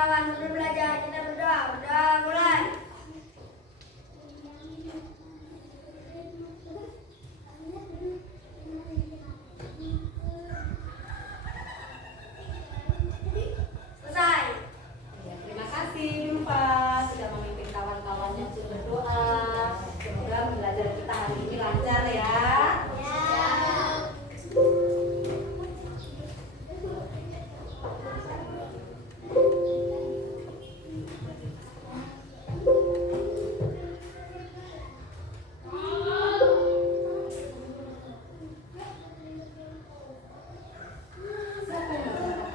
kawan-kawan, sebelum belajar kita berdoa. Udah mulai. Selesai. Ya, terima kasih Yufa sudah memimpin kawan-kawannya untuk berdoa. Semoga belajar kita hari ini lancar ya. Siapa yang berangkat?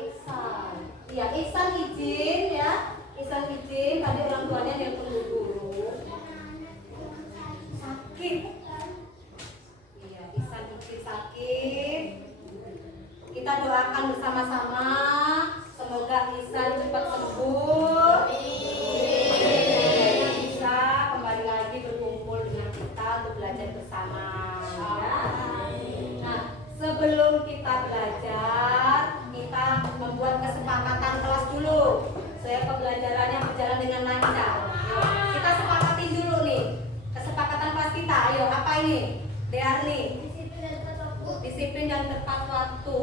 Ihsan. Iya, Ihsan izin ya. Ihsan izin, tadi orang tuanya yang guru sakit. Iya, Ihsan izin sakit. Kita doakan bersama-sama semoga Ihsan cepat sembuh. Bisa kembali lagi berkumpul dengan kita untuk belajar bersama. Ya. Nah, sebelum kita belajar, kita membuat kesepakatan kelas dulu. Saya pembelajarannya berjalan dengan lancar. Ayo, kita sepakatin dulu nih. Kesepakatan kelas kita. Ayo, apa ini? Dearni. Disiplin dan tepat waktu.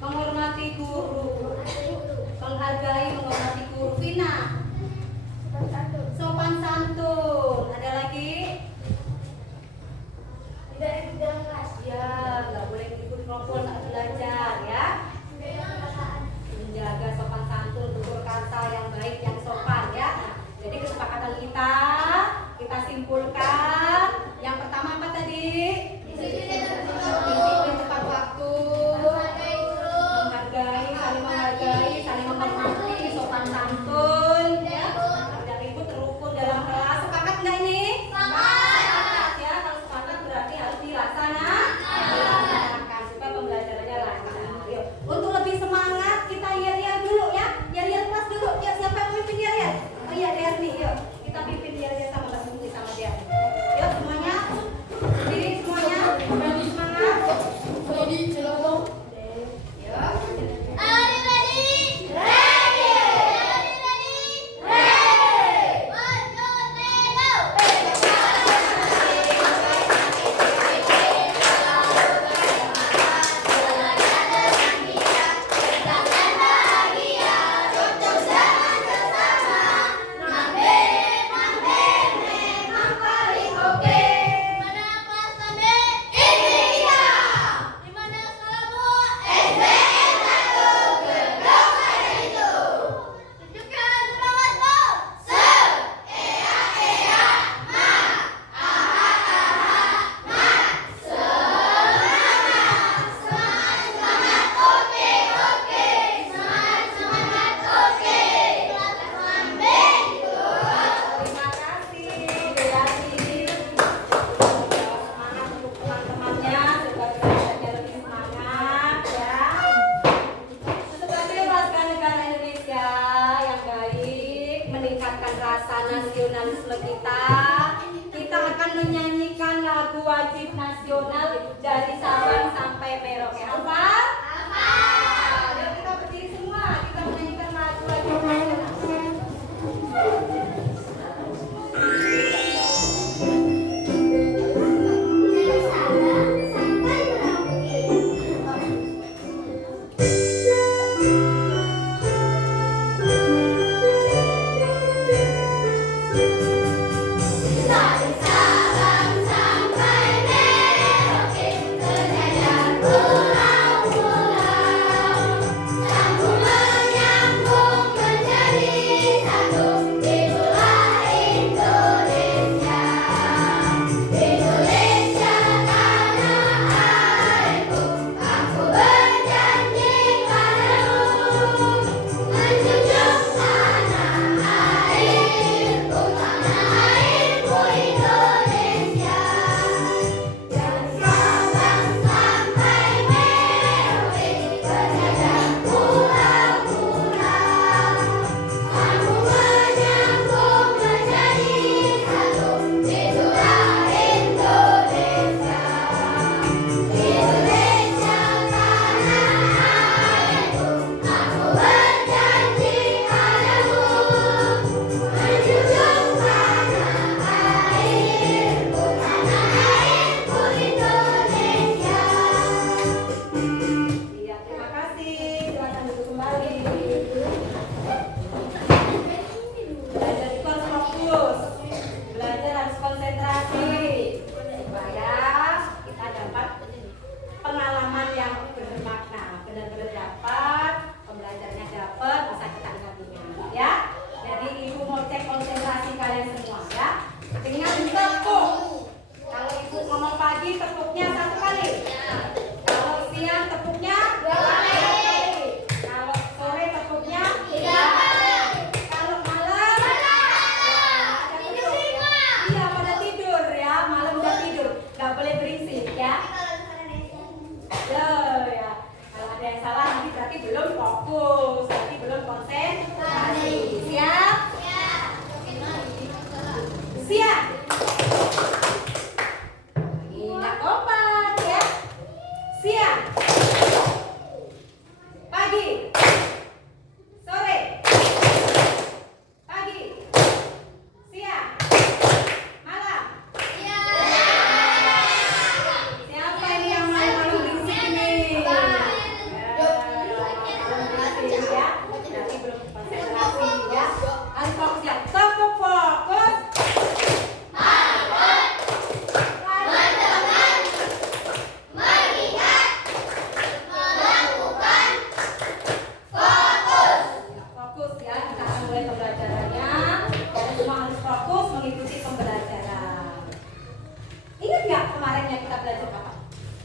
Menghormati guru. Menghargai, menghormati guru. Vina. Sopan santun. Ada lagi? Tidak ikut dalam kelas. Ya, nggak boleh ikut kelompok saat belajar ya. Menjaga sopan santun, tutur kata yang baik, yang sopan ya. Jadi kesepakatan kita simpulkan. Yang pertama apa tadi? Disiplin tepat waktu. Menghargai, saling menghormati, sopan santun ya. Tidak ribut, terukun dalam kelas. Sepakat nggak ini? Sepakat.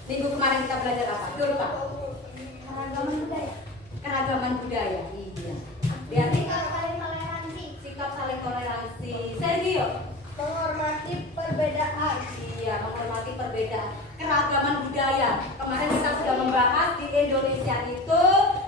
Minggu kemarin kita belajar apa? Dulu Pak? Keragaman budaya. Keragaman budaya. Iya. Berarti Sikap saling toleransi. sikap saling toleransi. Sergio? Menghormati perbedaan. Iya, menghormati perbedaan. Keragaman budaya. Kemarin kita sudah membahas di Indonesia itu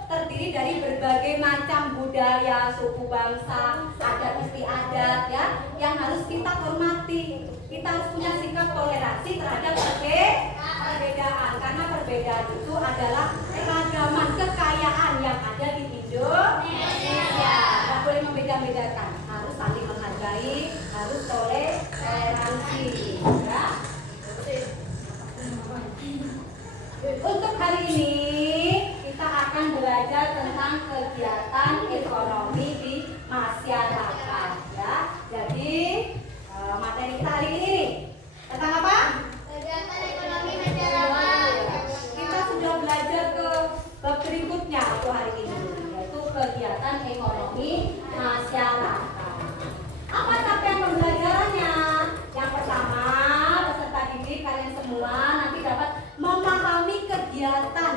terdiri dari berbagai macam budaya, suku bangsa, adat istiadat ya, yang harus kita hormati. Kita harus punya sikap toleransi terhadap perbedaan, karena perbedaan itu adalah keragaman kekayaan yang ada di Indonesia. Tidak boleh membeda-bedakan, harus saling menghargai, harus toleransi. Ya. Untuk hari ini kita akan belajar tentang kegiatan ekonomi di masyarakat ya. Jadi materi kita hari ini tentang apa? Kegiatan ekonomi masyarakat. Kita sudah belajar ke bab berikutnya untuk hari ini, yaitu kegiatan ekonomi masyarakat. Apa capaian pembelajarannya? Yang pertama, peserta didik kalian semua nanti dapat memahami kegiatan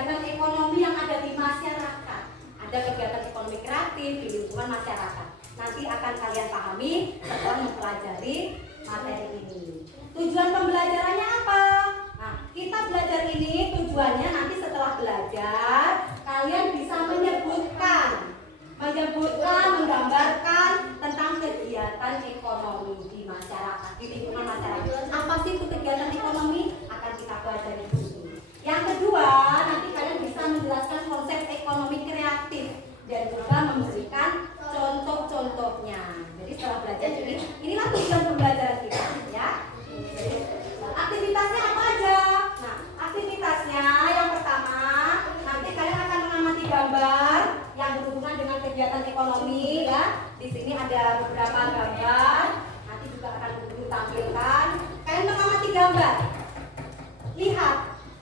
ekonomi yang ada di masyarakat. Ada kegiatan ekonomi kreatif di lingkungan masyarakat. Nanti akan kalian pahami setelah mempelajari materi ini. Tujuan pembelajarannya apa? Nah, kita belajar ini tujuannya nanti setelah belajar kalian bisa menggambarkan tentang kegiatan ekonomi di masyarakat, di lingkungan masyarakat. Apa sih itu kegiatan ekonomi? Akan kita pelajari di sini. Yang kedua, nanti kalian bisa menjelaskan konsep ekonomi kreatif dan juga memberikan contoh-contohnya. Jadi setelah belajar inilah tujuan pembelajaran kita ya. Aktivitasnya apa aja? Nah, aktivitasnya yang pertama nanti kalian akan mengamati gambar yang berhubungan dengan kegiatan ekonomi ya. Di sini ada beberapa gambar. Nanti juga akan guru tampilkan. Kalian mengamati gambar. Lihat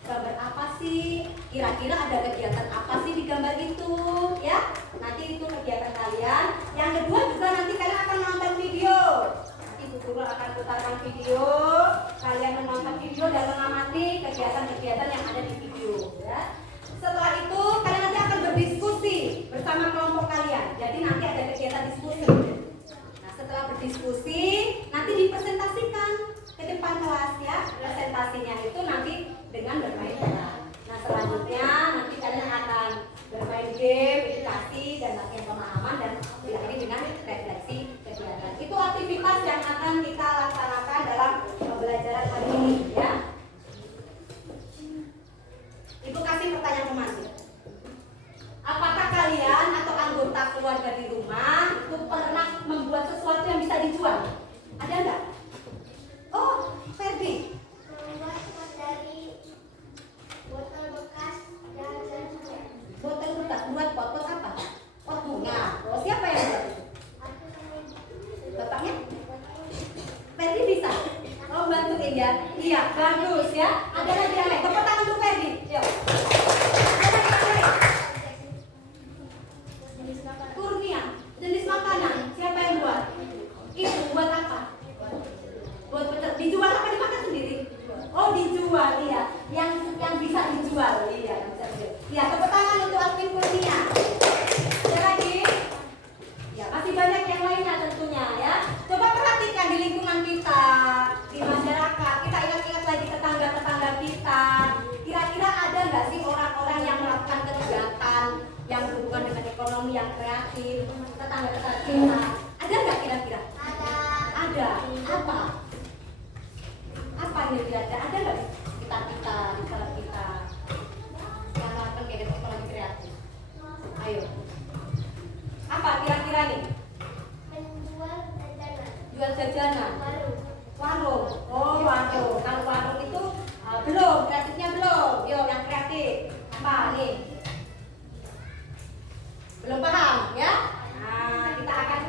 gambar apa sih? Kira-kira ada kegiatan apa sih di gambar itu? Ya, nanti itu kegiatan kalian. Yang kedua juga nanti kalian akan nonton video. Nanti Bu Guru akan putarkan video. Kalian menonton video dan mengamati kegiatan-kegiatan yang ada di video. Ya. Setelah itu kalian nanti akan berdiskusi bersama kelompok kalian. Jadi nanti ada kegiatan diskusi. Nah, setelah berdiskusi nanti dipresentasikan ke depan kelas ya. Presentasinya itu nanti dengan bermain peran. Nah, selanjutnya nanti kalian akan bermain game, edukasi dan latihan pemahaman dan diakhiri dengan refleksi kegiatan. Itu aktivitas yang akan kita laksanakan dalam pembelajaran hari ini ya. Ibu kasih pertanyaan pemancing. Apakah kalian atau anggota keluarga di rumah itu pernah membuat sesuatu yang bisa dijual? Ada enggak? Oh, Ferdi. Membuat dari botol bekas dan Botol bekas, buat botol apa? Pot bunga. Oh, siapa yang buat itu? Bapaknya? Ferdi bisa? Oh, bantuin ya? Iya, bagus ya. Ada lagi yang lain. Tepuk tangan untuk Ferdi. Yuk. Kurnia, jenis makanan. Siapa yang buat? Itu buat apa? Buat dijual apa dimakan sendiri? Oh, dijual ya. Yang bisa dijual. Iya, bisa dijual. Ya, tepuk tangan untuk Alvin Kurnia. Ada lagi? Ya, masih banyak yang lainnya tentunya ya. Coba perhatikan di lingkungan kita, di masyarakat. Kita ingat-ingat lagi tetangga-tetangga kita. Kira-kira ada nggak sih orang-orang yang melakukan kegiatan yang berhubungan dengan ekonomi yang kreatif? Tetangga-tetangga kita. Ada nggak kira-kira? Ada. Apa? Apa kira-kira? Ada nggak kita di sekolah kita yang melakukan kegiatan ekonomi kreatif? Ayo. Apa kira-kira nih? menjual jajanan. Jual jajanan. Baru. Warung. Oh, warung. Kalau warung itu belum, kreatifnya belum. Yo, yang kreatif. Apa nih? Belum paham ya? Nah, kita akan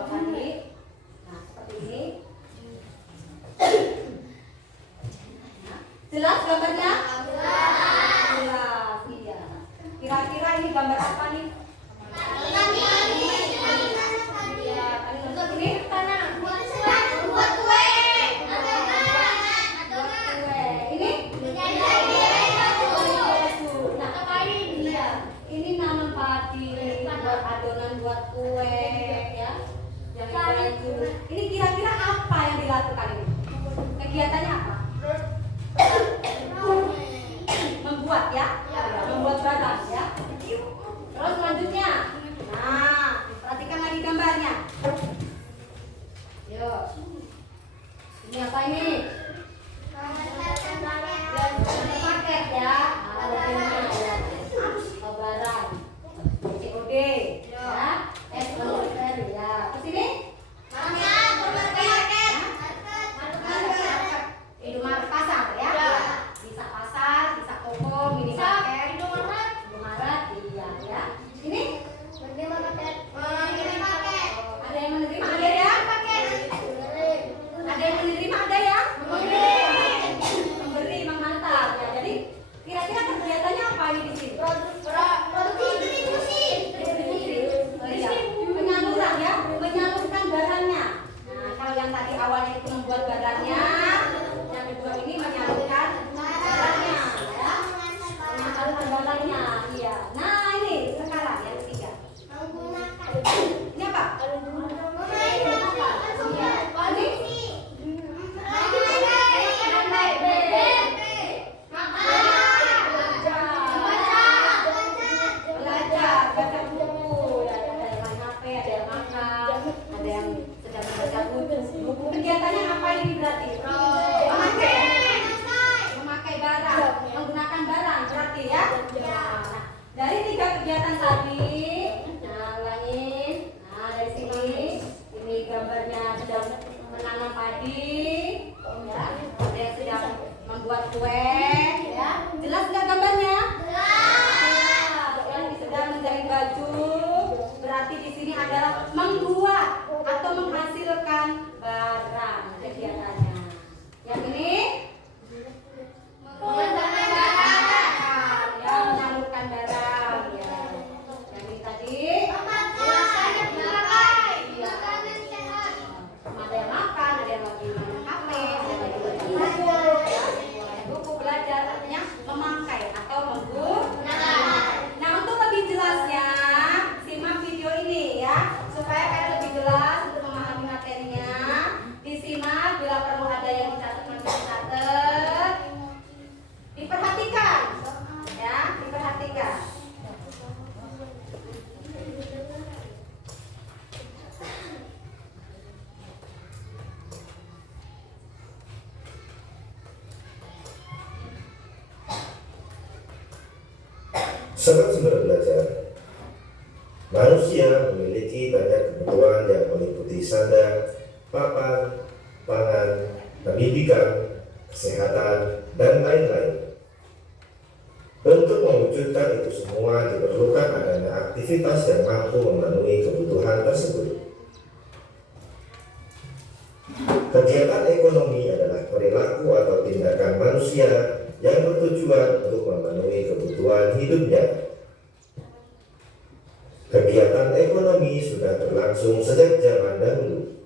bawah tadi. Nah, seperti ini. Jelas gambarnya? Jelas, iya. Kira-kira ini gambar apa nih? Iya, untuk ini Buat kue. ini? Nah, iya. Ini nanam padi, buat adonan buat kue, ya. Yang baju. Ini kira-kira apa yang dilakukan ini? Kegiatannya apa? Membuat ya? Membuat barang ya. Terus selanjutnya. Nah, perhatikan lagi gambarnya. Yuk. Ini apa ini? Paket ya. Barang. COD ya. SOR ya. Terus ini? Indomaret pasar ya. Bisa pasar, bisa toko, minimarket. Indomaret iya ya. Ini? Ada yang menerima, ada ya? Ada yang menerima, ada ya? Memberi, menghantar ya. Jadi kira-kira kegiatannya apa ini di sini? Penyaluran ya, menyalurkan barangnya. Nah, kalau yang tadi awalnya itu membuat barangnya, yang kedua ini menyalurkan barangnya ya. Menyalurkan barangnya, iya. Nah, ini sekarang yang ketiga. Ini apa? Belajar, baca buku, ada yang main HP, ada yang makan, ada yang sedang membaca buku. Kegiatannya apa ini berarti? Memakai barang, menggunakan barang berarti ya. Nah, dari 3 kegiatan tadi, nah ulangin. Nah, dari sini, ini gambarnya sedang menanam padi, ya. Ada yang sedang membuat kue, ya. Jelas nggak gambarnya? Yang sedang menjahit baju, berarti di sini adalah membuat atau menghasilkan barang kegiatannya. Yang ini ya, menyalurkan barang ya. Yang ini tadi ada yang makan, ada yang lagi main HP, ada yang lagi baca buku, ya. Buku belajar artinya memakai atau menggunakan. Nah, untuk lebih jelasnya simak video ini ya, supaya kalian lebih jelas untuk memahami materinya. Disimak, bila perlu ada yang dicatat dicatat. Diperhatikan ya, diperhatikan. Sobat Sumber Belajar, manusia memiliki banyak kebutuhan yang meliputi sandang, papan, pangan, pendidikan, kesehatan, dan lain-lain. Untuk mewujudkan itu semua diperlukan adanya aktivitas yang mampu memenuhi kebutuhan tersebut. Kegiatan ekonomi adalah perilaku atau tindakan manusia yang bertujuan untuk memenuhi kebutuhan hidupnya. Kegiatan ekonomi sudah berlangsung sejak zaman dahulu.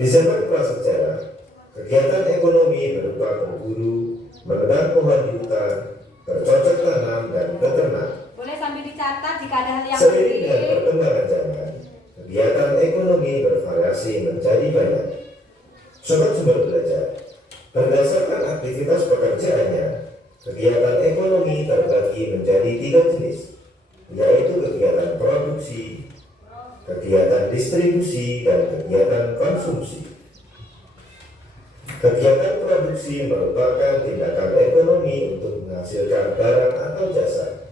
Di zaman prasejarah, kegiatan ekonomi berupa berburu, menebang pohon di hutan, bercocok tanam, dan beternak. Boleh sambil dicatat jika ada hal yang Seiring dengan penting. perkembangan zaman, kegiatan ekonomi bervariasi menjadi banyak. Sobat Sumber Belajar, berdasarkan aktivitas pekerjaannya, kegiatan ekonomi terbagi menjadi 3 jenis, yaitu kegiatan produksi, kegiatan distribusi, dan kegiatan konsumsi. Kegiatan produksi merupakan tindakan ekonomi untuk menghasilkan barang atau jasa.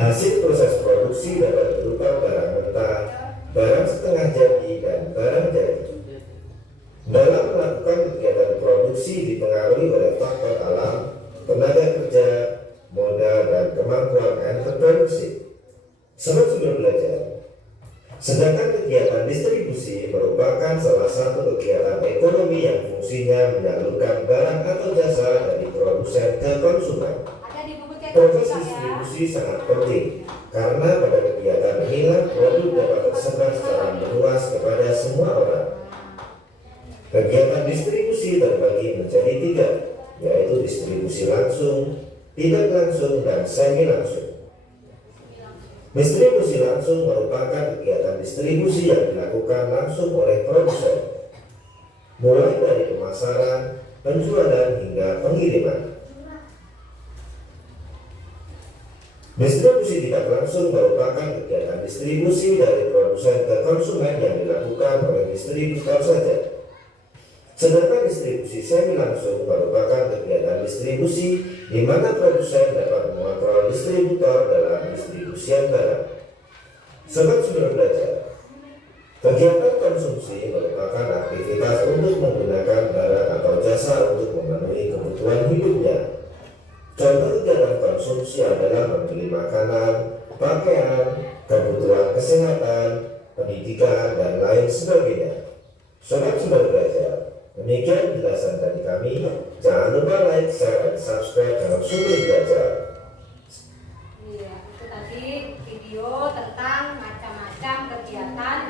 Hasil proses produksi dapat berupa barang mentah, barang setengah jadi, dan barang jadi. Dalam melakukan kegiatan produksi dipengaruhi oleh faktor alam, tenaga kerja, modal, dan kemampuan entrepreneurship. Sobat Sumber Belajar, Sedangkan kegiatan distribusi merupakan salah satu kegiatan ekonomi yang fungsinya menyalurkan barang atau jasa dari produsen ke konsumen. Ada di buku cetak Proses juga ya. distribusi sangat penting karena pada kegiatan inilah produk dapat tersebar secara meluas kepada semua orang. Kegiatan distribusi terbagi menjadi 3, yaitu distribusi langsung, tidak langsung, dan semi langsung. Distribusi langsung merupakan kegiatan distribusi yang dilakukan langsung oleh produsen, mulai dari pemasaran, penjualan, hingga pengiriman. Distribusi tidak langsung merupakan kegiatan distribusi dari produsen ke konsumen yang dilakukan oleh distributor saja. Sedangkan distribusi semi langsung merupakan kegiatan distribusi di mana produsen dapat mengontrol distributor dalam distribusian barang. Sobat Sumber Belajar, kegiatan konsumsi merupakan aktivitas untuk menggunakan barang atau jasa untuk memenuhi kebutuhan hidupnya. Contoh kegiatan konsumsi adalah membeli makanan, pakaian, kebutuhan kesehatan, pendidikan, dan lain sebagainya. Sobat Sumber Belajar, demikian penjelasan dari kami. Jangan lupa like, share, dan subscribe channel Sumber Belajar. Iya, itu tadi video tentang macam-macam kegiatan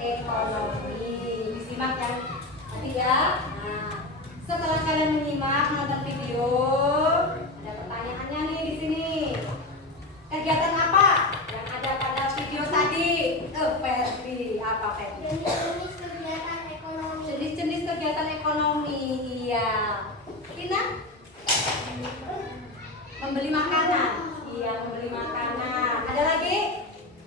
ekonomi. Disimak ya tadi ya. Nah, setelah kalian menyimak menonton video, ada pertanyaannya nih di sini. Kegiatan apa yang ada pada video tadi? Ferdi, apa Ferdi? Jenis-jenis kegiatan ekonomi. Jenis-jenis kegiatan ekonomi. Iya. Tina? Membeli makanan. Iya, membeli makanan. Ada lagi?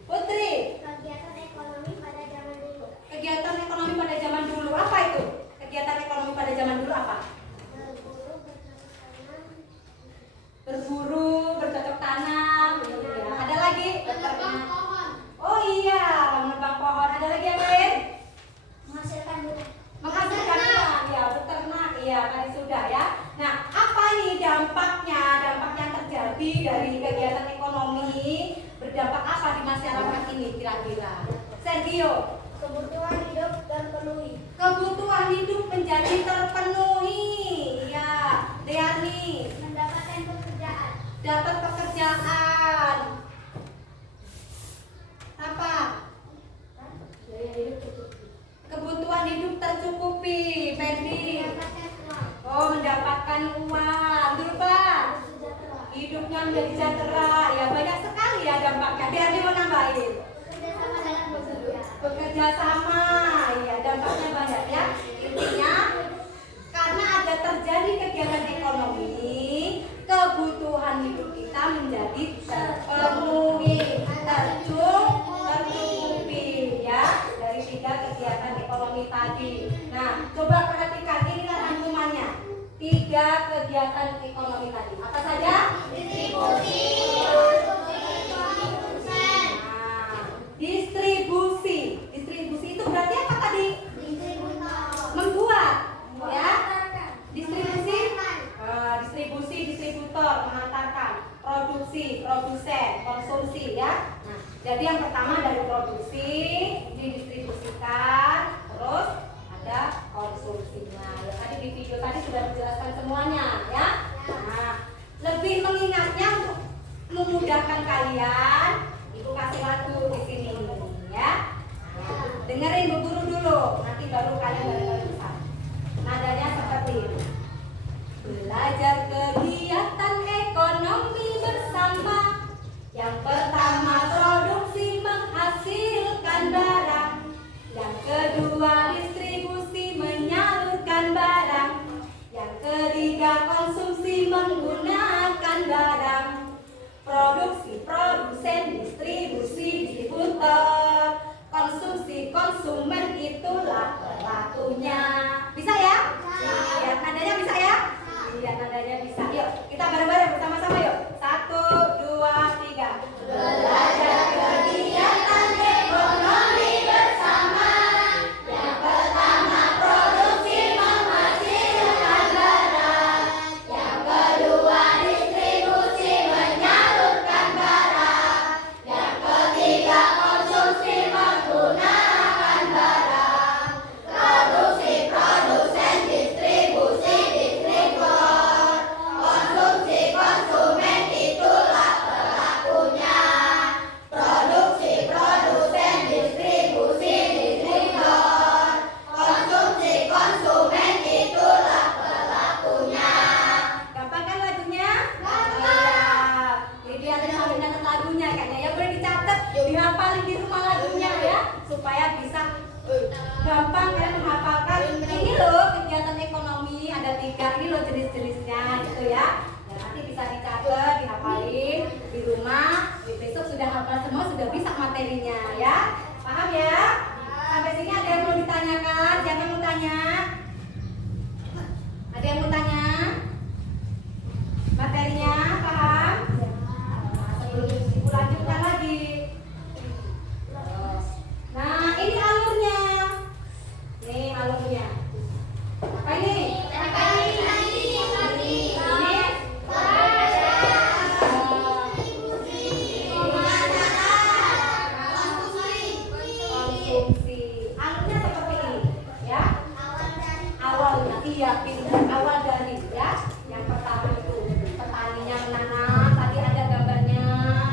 Putri? Kegiatan ekonomi pada zaman dulu. Kegiatan ekonomi pada zaman dulu apa itu? Kegiatan ekonomi pada zaman dulu apa? Berburu, bercocok tanam. Iya. Ada lagi? Menebang pohon. Oh iya, menebang pohon. Ada lagi yang lain? Menghasilkan buah. Menghasilkan uang, ya, beternak, iya tadi sudah ya. Nah, apa nih dampaknya? Dampak yang terjadi dari kegiatan ekonomi berdampak apa di masyarakat ini kira-kira? Sergio, Kebutuhan hidup terpenuhi. kebutuhan hidup menjadi terpenuhi. Ya, Deani, Mendapatkan pekerjaan. dapat pekerjaan. Apa? Gaya hidup tercukupi. Kebutuhan hidup tercukupi. Ferdi. Mendapatkan uang. Oh, mendapatkan uang. Dulpa. Sejahtera. Hidupnya menjadi sejahtera. Ya, banyak sekali ya dampaknya. Biar mau nambahin. Bekerjasama dalam bekerja. Bekerja sama. Ya, dampaknya banyak ya. Intinya karena ada terjadi kegiatan ekonomi, kebutuhan hidup kita menjadi terpenuhi, tercukupi ya dari 3 kegiatan ekonomi tadi. Nah, coba perhatikan inilah rangkumannya. 3 kegiatan ekonomi tadi. Apa saja? Distribusi. Nah, distribusi. Distribusi itu berarti apa tadi? Membuat, ya. Distribusi, distributor, mengantarkan. Produksi, produsen, konsumsi, ya. Nah, jadi yang pertama dari produksi didistribusikan, terus ada konsumsinya. Ya, tadi di video tadi sudah dijelaskan semuanya, ya. Nah, lebih mengingatnya untuk memudahkan kalian, Ibu kasih lagu di sini, ya. Nah, dengerin Bu Guru dulu, nanti baru kalian bisa. Nadanya seperti ini. Belajar kegiatan ekonomi bersama. Yang pertama produksi menghasilkan barang. Yang kedua distribusi menyalurkan barang. Yang ketiga konsumsi menggunakan barang. Produksi, produsen, distribusi, distributor. Konsumsi, konsumen, itulah pelakunya. Bisa ya? Iya, nadanya bisa ya? Iya, nadanya bisa. Yuk, kita bareng-bareng bersama-sama yuk. 1, 2, 3. Belajar kegiatan ekonomi bersama. Yang pertama produksi menghasilkan barang. Yang kedua distribusi menyalurkan barang. Yang ketiga konsumsi menggunakan bisa gampang ya menghafalkan. Ini loh kegiatan ekonomi ada 3, ini loh jenis-jenisnya gitu ya. Dan nanti bisa dicatat, dihafalin di rumah. Besok sudah hafal semua, sudah bisa materinya ya. Paham ya? Sampai sini ada yang mau ditanyakan? Siapa yang mau tanya? Ada yang mau tanya? Materinya paham? Sebelum ibu lanjutkan lagi. Nah, ini alurnya. Nih alurnya. Apa ini? Konsumsi. Alurnya seperti ini, ya. Awalnya, iya, pindah awal dari ya. Yang pertama itu petaninya menanam, tadi ada gambarnya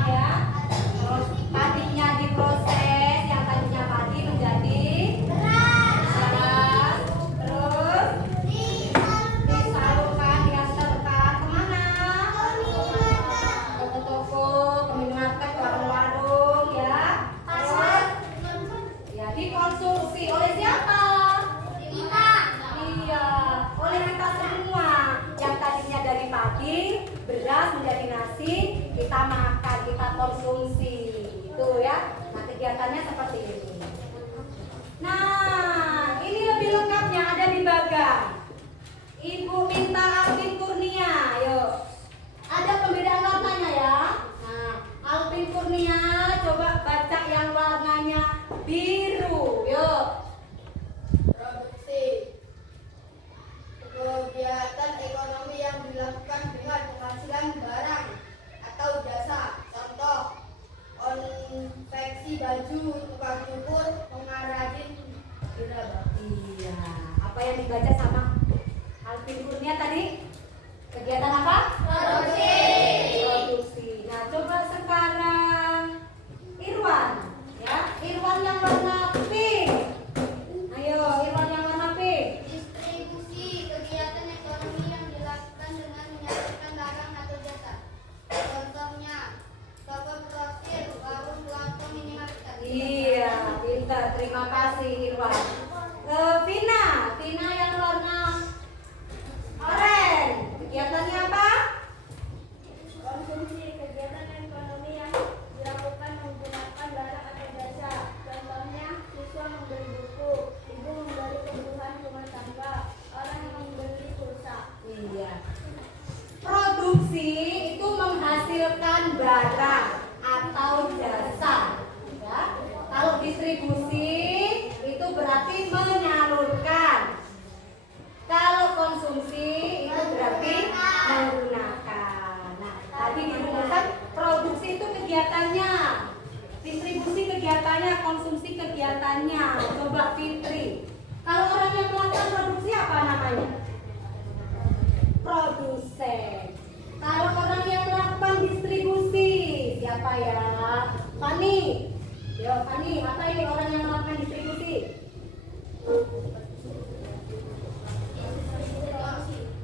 ya. Terus padinya diproses, yang tadinya padi menjadi beras. Terus disalurkan, diantarkan kemana? Ke toko, ke minimarket, ke warung-warung ya. Terus ya dikonsumsi oleh siapa? Iya, oleh kita semua. Yang tadinya dari pagi beras menjadi nasi, kita makan, kita konsumsi. Itu ya. Nah, kegiatannya seperti ini. Nah, ini lebih lengkapnya ada di bagan. Ibu minta Alvin Kurnia, yuk. Ada pembedaan warnanya ya. Nah, Alvin Kurnia coba baca yang warnanya biru, yuk. Produksi. Kegiatan ekonomi yang dilakukan dengan penghasilan barang atau jasa. Contoh, konveksi baju, tukang cukur, pengrajin gerabah. Iya, apa yang dibaca sama Alvin Kurnia tadi? Kegiatan apa? Produksi. Nah, coba sekarang Irwan, ya. Irwan yang warna pink. Ayo, Irwan yang warna pink. Distribusi. Kegiatan ekonomi yang dilakukan dengan menyalurkan barang atau jasa. Contohnya, toko grosir, warung, pelangkong, minimarket. Iya, pintar. Terima kasih Irwan. Vina yang warna oranye. Kegiatannya apa? Konsumsi. Kegiatan ekonomi yang dilakukan menggunakan barang atau jasa. Contohnya, siswa membeli buku, ibu membeli kebutuhan rumah tangga, orang yang membeli pulsa. Iya. Produksi itu menghasilkan barang atau jasa. Ya. Kalau distribusi itu berarti menyalurkan. Kalau konsumsi itu berarti menggunakan. Nah, tadi dirumuskan produksi itu kegiatannya, distribusi kegiatannya, konsumsi kegiatannya. Coba Fitri. Kalau orang yang melakukan produksi apa namanya? Produsen. Kalau orang yang melakukan distribusi siapa ya? Fani. Yo, Fani, apa ini orang yang melakukan distribusi?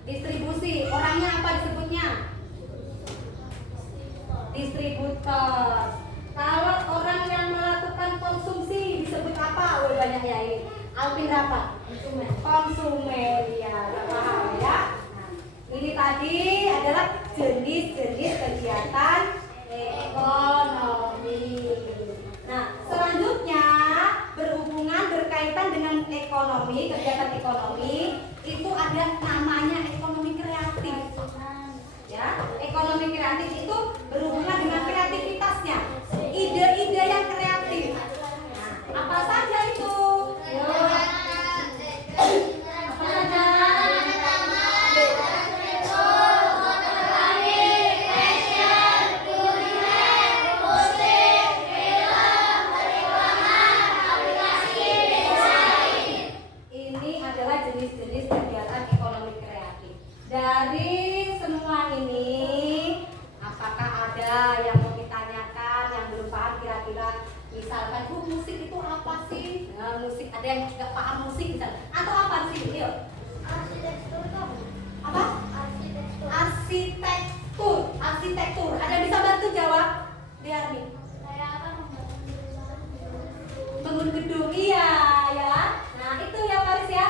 Distribusi, orangnya apa disebutnya? Distributor. Kalau orang yang melakukan konsumsi disebut apa? Oh, banyak ya ini. Alvin apa? Konsumen, ya, paham ya. Nah, ini tadi adalah jenis-jenis kegiatan ekonomi. Nah, selanjutnya berhubungan berkaitan dengan ekonomi, kegiatan ekonomi itu ada namanya ekonomi kreatif. Ya, ekonomi kreatif itu berhubungan dengan kreativitasnya, ide-ide yang kreatif. Nah, apa saja itu? Yo. Apa saja? Ini adalah jenis-jenis kegiatan ekonomi kreatif. Dari semua ini, apakah ada yang mau ditanyakan, yang belum paham kira-kira? Misalkan, musik itu apa sih? Nah, musik, ada yang nggak paham musik misalnya. Atau apa sih? Yuk. Arsitektur. Apa? Arsitektur. Arsitektur. Arsitektur. Ada yang bisa bantu jawab? Lihat nih. Saya akan membangun Bangun gedung, iya ya. Nah itu ya Paris ya,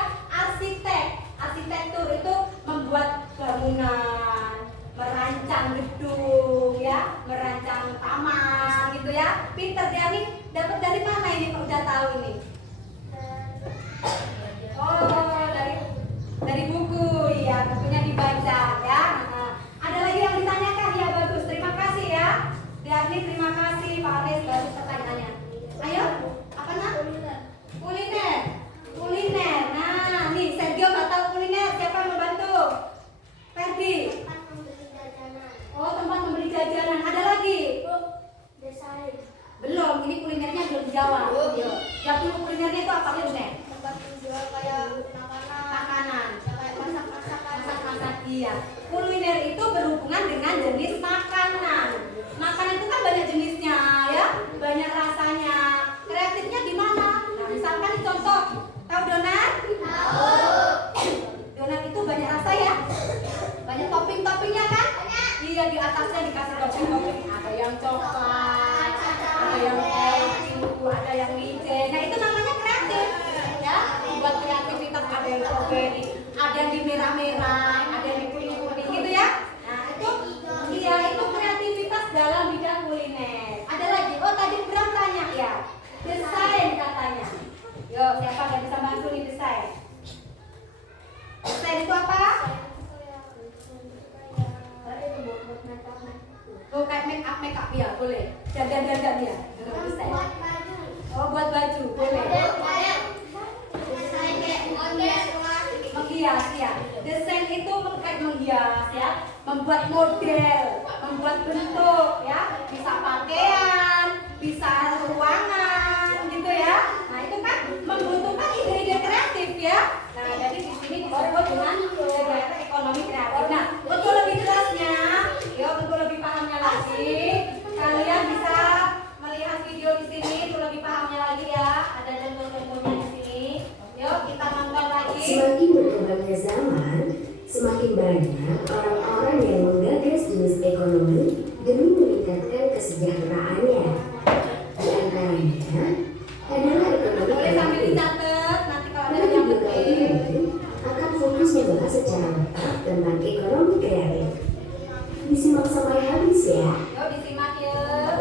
arsitektur itu membuat bangunan, merancang gedung ya, merancang taman gitu ya. Pinter dia nih, dapat dari mana ini kok udah tahu ini? Oh dari buku, iya bukunya dibaca ya. Nah, ada lagi yang ditanyakan ya, bagus, terima kasih ya. Diarni terima kasih, Pak Aris bagus pertanyaannya. Ayo, apa nak? Kuliner. Nah, nih Sergio nggak tahu kuliner, siapa yang membantu? Ferdi. Oh, tempat membeli jajanan. Ada lagi? Belum, ini kulinernya belum dijawab. Yang dulu kulinernya itu apa kuliner? Tempat menjual kayak Makanan. kayak Masak-masak, iya. Kuliner itu berhubungan dengan jenis makanan. Makanan itu kan banyak jenisnya ya, banyak rasanya. Kreatifnya di mana? Nah, misalkan contoh, tahu donat? Donat itu banyak rasa ya, banyak topping-toppingnya kan? Iya, di atasnya dikasih topping-topping. Ada yang coklat, ada yang keju, ada yang wijen. Nah itu namanya kreatif ya. Buat kreativitas, ada yang strawberry, ada yang di merah-merah, ada yang di kuning-kuning gitu ya. Nah itu, iya itu kreativitas dalam bidang kuliner. Ada lagi, oh tadi Bram tanya ya, desain katanya. Yo, siapa yang bisa bantu nih desain? Desain itu apa? Oh kayak make up ya, boleh. Dandan ya. Desain. Oh buat baju, boleh. Menghias ya. Desain itu kayak menghias ya, membuat model, membuat bentuk ya, bisa pakaian, bisa ruangan gitu ya. Nah itu kan membutuhkan ide-ide kreatif ya. Nah jadi di sini disebut dengan kegiatan ekonomi kreatif. Nah untuk lebih jelasnya, untuk lebih pahamnya lagi, kalian bisa melihat video di sini untuk lebih pahamnya lagi ya. Ada contoh-contohnya di sini. Yuk kita nonton lagi. Semakin berkembangnya zaman, semakin banyak orang-orang yang menggagas jenis ekonomi demi meningkatkan kesejahteraannya. Di antaranya adalah ekonomi Boleh sambil kreatif. dicatat nanti kalau ada Pada yang video kali penting. ini akan fokus membahas secara lengkap tentang ekonomi kreatif. Disimak sampai habis ya. Yuk disimak yuk.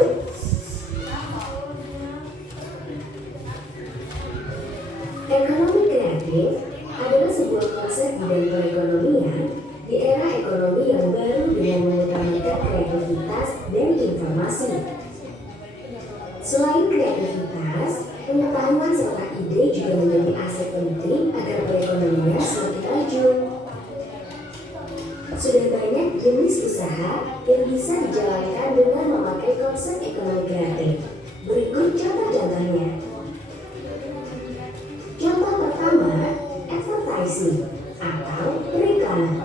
Ekonomi kreatif adalah sebuah konsep bidang perekonomian di era ekonomi yang baru dengan mengutamakan kreativitas dan informasi. Selain kreativitas, pengetahuan serta ide juga menjadi aset penting agar perekonomian semakin maju. Sudah banyak jenis usaha yang bisa dijalankan dengan memakai konsep ekonomi kreatif. Berikut contoh-contohnya. Contoh pertama, advertising atau periklanan.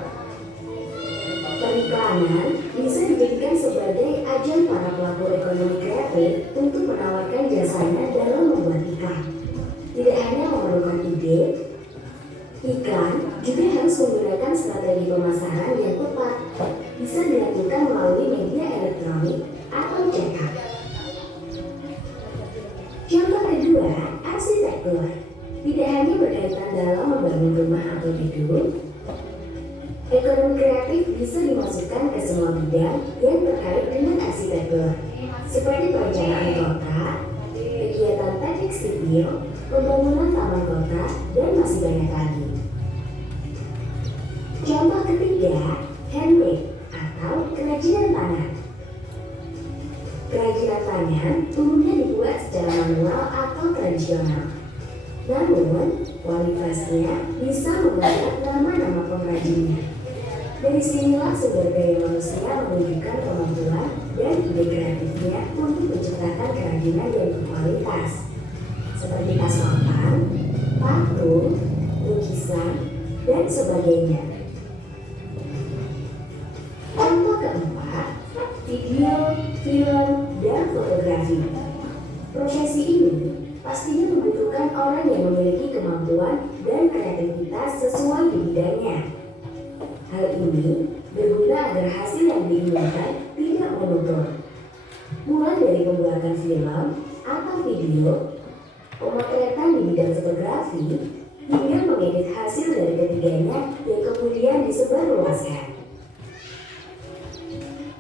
Periklanan bisa dijadikan sebagai ajang para pelaku ekonomi kreatif untuk menawarkan jasanya dalam membuat iklan. Tidak hanya memerlukan ide, iklan juga harus menggunakan strategi pemasaran yang tepat. Bisa dilakukan melalui media elektronik atau cetak. Contoh kedua, arsitektur. Tidak hanya berkaitan dalam membangun rumah atau gedung, ekonomi kreatif bisa dimasukkan ke semua bidang yang terkait dengan arsitektur, seperti perencanaan kota, kegiatan teknik sipil, pembangunan taman kota, dan masih banyak lagi. Contoh ketiga, handmade atau kerajinan tangan. Kerajinan tangan umumnya dibuat secara manual atau tradisional. Namun, kualitasnya bisa mengangkat nama-nama pengrajinnya. Dari sinilah sumber daya manusia menunjukkan kemampuan dan ide kreatifnya untuk menciptakan kerajinan yang berkualitas, seperti tas papan, patung, lukisan, dan sebagainya. Contoh keempat, video, film, dan fotografi. Profesi ini pastinya membutuhkan orang yang memiliki kemampuan dan kreativitas sesuai di bidangnya. Hal ini berguna agar hasil yang diinginkan tidak monoton. Mulai dari pembuatan film atau video, pemotretan di bidang fotografi, hingga mengedit hasil dari ketiganya yang kemudian disebarluaskan.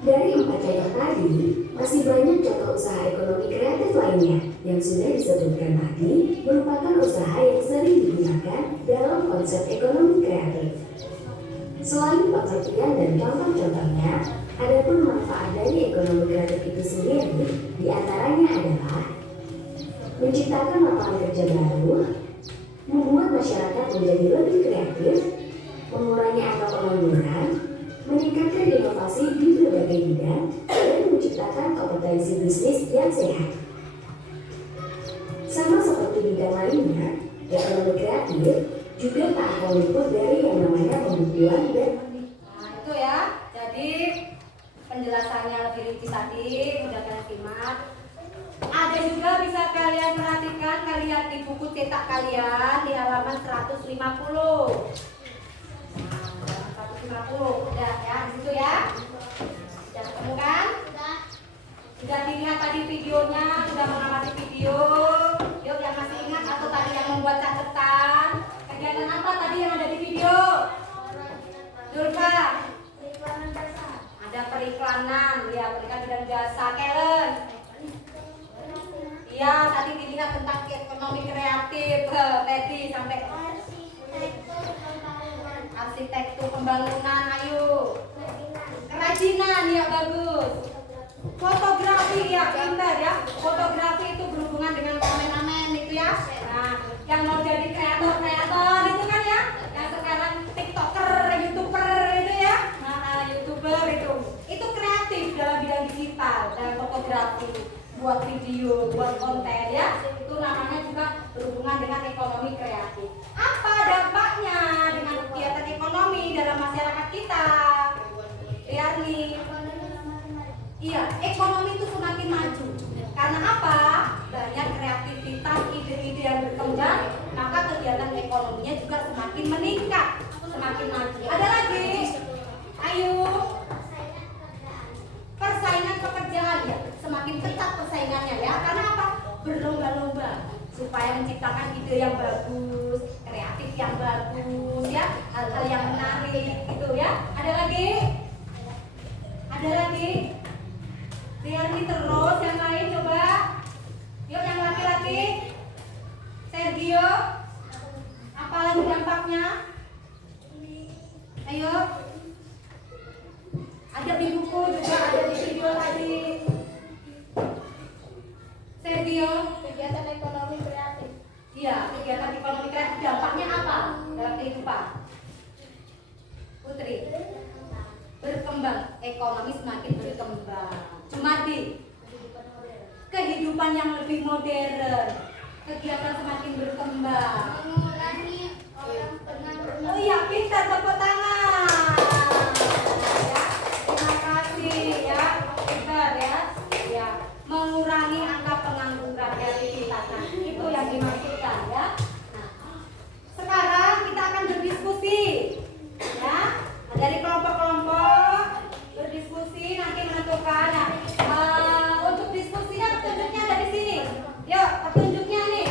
Dari 4 contoh tadi, masih banyak contoh usaha ekonomi kreatif lainnya yang sudah disebutkan tadi merupakan usaha yang sering digunakan dalam konsep ekonomi kreatif. Selain pengertian dan contoh-contohnya, adapun manfaat dari ekonomi kreatif itu sendiri diantaranya adalah menciptakan lapangan kerja baru, membuat masyarakat menjadi lebih kreatif, mengurangi angka pengangguran, meningkatkan inovasi di berbagai bidang, dan menciptakan kompetensi bisnis yang sehat. Sama seperti bidang lainnya, ekonomi kreatif juga tak akan luput dari yang namanya pembukuan dan Nah, itu ya. Jadi penjelasannya lebih rinci tadi, mudah kalian simak. Ada juga bisa kalian perhatikan, kalian di buku cetak kalian di halaman 150. Nah, 150. Udah ya, di situ ya. Sudah ketemu kan? Sudah dilihat tadi videonya, sudah mengamati video. Yuk yang masih ingat atau tadi yang membuat catatan. Kegiatan apa tadi yang ada di video? Zulfa. Ada periklanan, ya periklanan dan jasa. Kellen. Iya, tadi dilihat tentang ekonomi kreatif. Teddy sampai arsitektur pembangunan, ayo. Kerajinan, ya bagus. Fotografi, ya pintar ya. Fotografi itu berhubungan dengan kameramen itu ya. Nah, yang mau jadi kreator itu kan ya. Yang sekarang TikToker, YouTuber itu ya. Nah, YouTuber itu kreatif dalam bidang digital dan fotografi. Buat video, buat konten ya. Itu namanya juga berhubungan dengan ekonomi kreatif. Apa dampaknya dengan kegiatan ekonomi dalam masyarakat kita? Lihat nih. Iya, ekonomi itu semakin maju. Karena apa? Banyak kreativitas, ide-ide yang berkembang, maka kegiatan ekonominya juga semakin meningkat, semakin maju. Ada lagi? Ayo. Persaingan pekerjaan ya, semakin ketat persaingannya ya. Karena apa? Berlomba-lomba supaya menciptakan ide yang bagus, kreatif yang bagus ya, hal-hal yang menarik gitu ya. Ada lagi? Ada lagi? Lihat nih terus yang lain coba. Yuk yang laki-laki. Sergio. Apa lagi dampaknya? Ayo. Ada di buku juga, ada di video tadi. Sergio. Kegiatan ekonomi kreatif. Iya, kegiatan ekonomi kreatif dampaknya apa dalam kehidupan? Putri. Berkembang, ekonomi semakin berkembang. Jumardi, kehidupan yang lebih modern, kegiatan semakin berkembang. Mengurangi orang pengangguran. Oh iya, pintar, tepuk tangan. Ya, terima kasih ya, pintar ya. Ya, mengurangi angka pengangguran kreativitas. Nah, itu yang dimaksudkan ya. Nah, sekarang kita akan berdiskusi, ya, dari kelompok-kelompok berdiskusi nanti menentukan. Nah, untuk diskusinya petunjuknya ada di sini. Yuk, petunjuknya nih.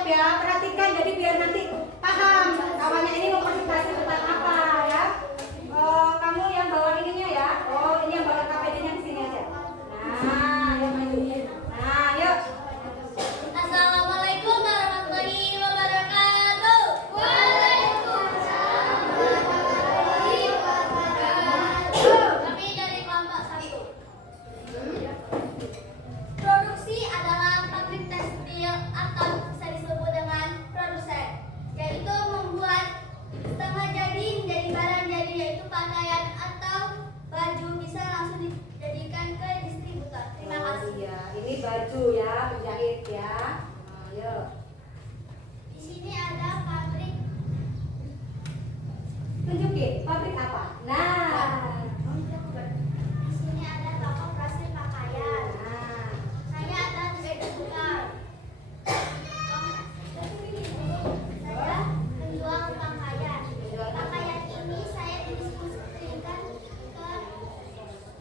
siap ya, perhatikan jadi biar nanti paham kawannya ini mau presentasi tentang apa ya. Kamu yang bawa ininya ya. Oh, ini yang bawa KPD-nya di sini aja. Nah, yuk maju. Nah, yuk. Assalamualaikum warahmatullahi wabarakatuh. Waalaikumsalam warahmatullahi wabarakatuh. Kami dari kelompok 1. Produksi adalah pabrik tekstil atau bisa disebut dengan produsen, yaitu membuat setengah jadi menjadi barang jadi, yaitu pakaian atau baju, bisa langsung dijadikan ke distributor. Terima kasih. Iya, ini baju ya, penjahit ya. Nah, yuk. Di sini ada pabrik. Tunjukin pabrik apa? Nah. Di sini ada toko prasir pakaian. Nah. Saya ada tukar. Saya menjual pakaian. Pakaian ini saya didistribusikan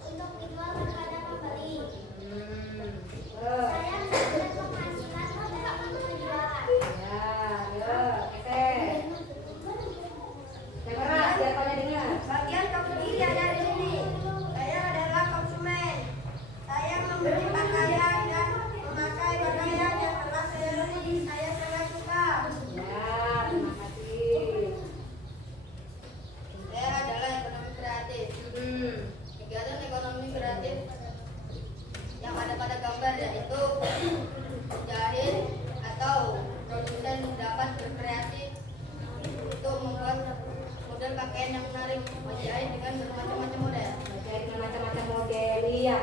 untuk dijual kepada pembeli. Saya mendapatkan penghasilan untuk penjualan. Ya, yuk. Oke. Yang keras, siapanya dengar. Bagian kepemilikan ada di sini. Saya adalah konsumen. Saya membeli pakaian dan memakai pakaian yang telah saya beli. Saya sangat suka. Ya, terima kasih. Saya adalah ekonomi kreatif. Kegiatan ekonomi kreatif yang ada pada gambar yaitu jahit atau produsen dapat berkreatif untuk membuat model pakaian yang menarik, menjahit dengan bermacam-macam model. Jadi macam-macam model ya.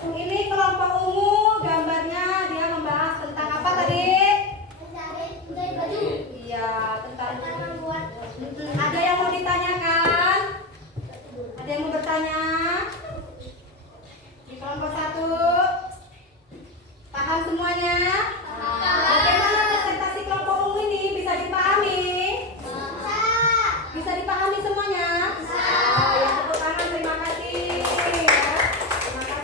Ini kelompok ungu gambarnya dia membahas tentang apa tadi? Menjahit baju. Iya, tentang Membuat. Ada yang mau ditanyakan? Ada yang mau bertanya? Di kelompok 1 paham semuanya? Bagaimana presentasi kelompok ungu ini bisa dipahami? Bisa dipahami semuanya? Oh, ya, tepuk tangan, terima kasih. Ya. Terima kasih.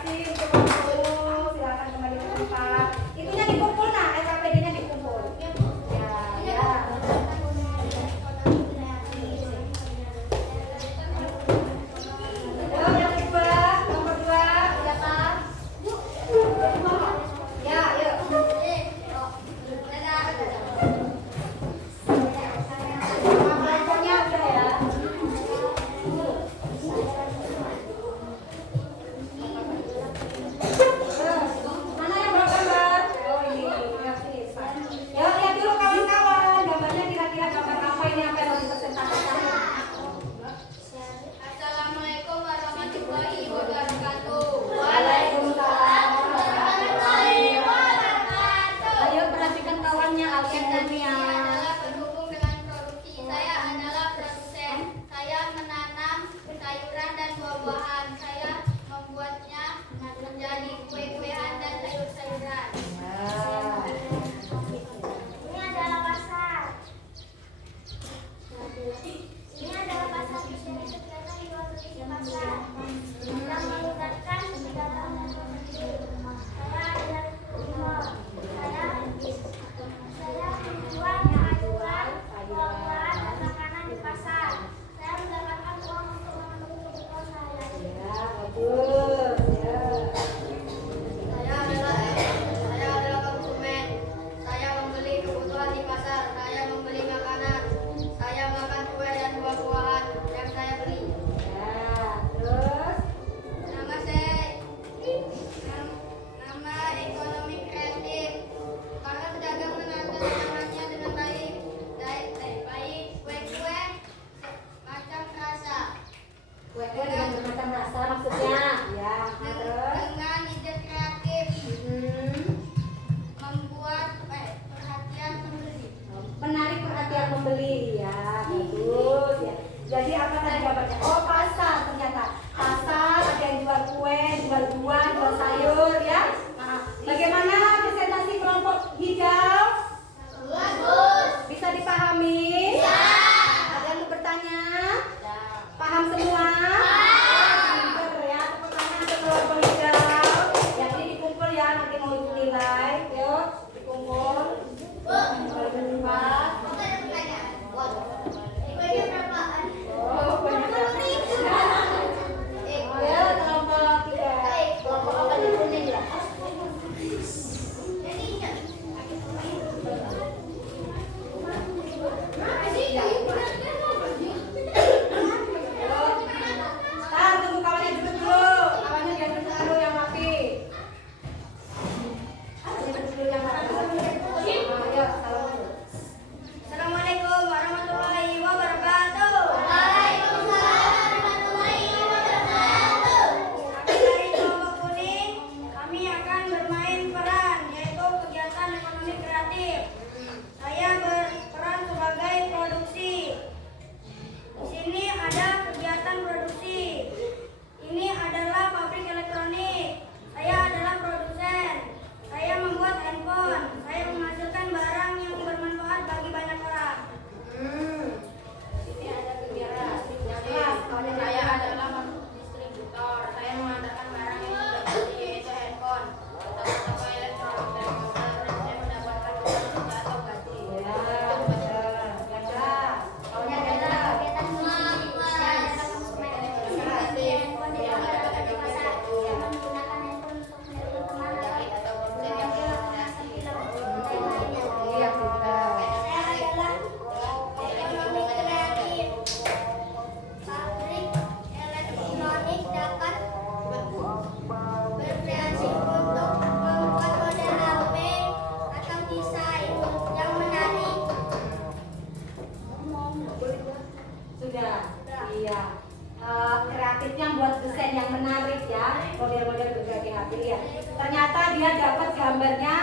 yang menarik ya, model-model berbagai HP ya. Ternyata dia dapat gambarnya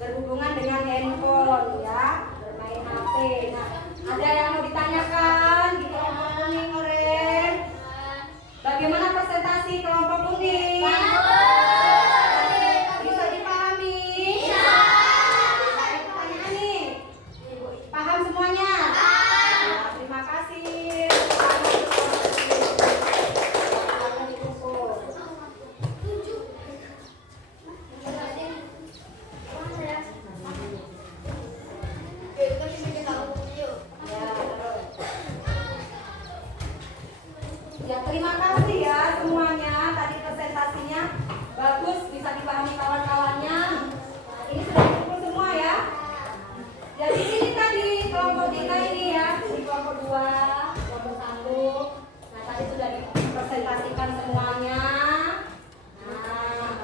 berhubungan dengan handphone ya, bermain HP. Nah, ada yang mau ditanyakan di kelompok kuning oren? Bagaimana presentasi kelompok kuning? Bisa dipahami? Bisa. Ada pertanyaan nih? Paham semuanya? Ya, terima kasih. Silakan dikumpul. Ya, terima kasih ya semuanya. Tadi presentasinya bagus, bisa dipahami kawan-kawannya. Nah, ini sudah dikumpul semua ya. Jadi ini tadi kelompok kita ini ya, di kelompok 2, kelompok 1. Nah, tadi sudah dipresentasikan semuanya. Nah,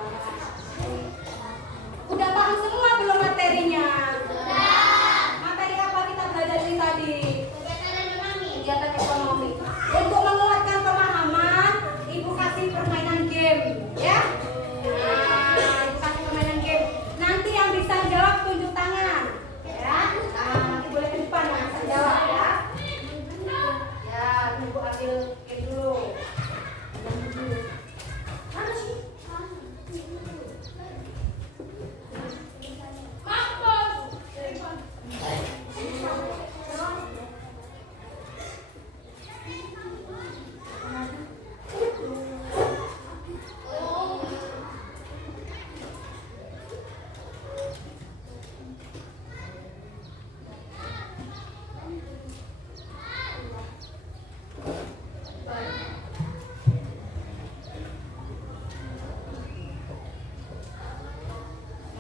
udah paham semua belum materinya? Materi apa kita belajar ini tadi? Kegiatan ekonomi. Untuk menguatkan pemahaman, Ibu kasih permainan game, ya. Nah, Ibu kasih permainan game. Nanti yang bisa jawab tunjuk tangan, ya. Nah, nanti boleh ke depan yang bisa jawab, ya. Ya, Ibu ambil game dulu.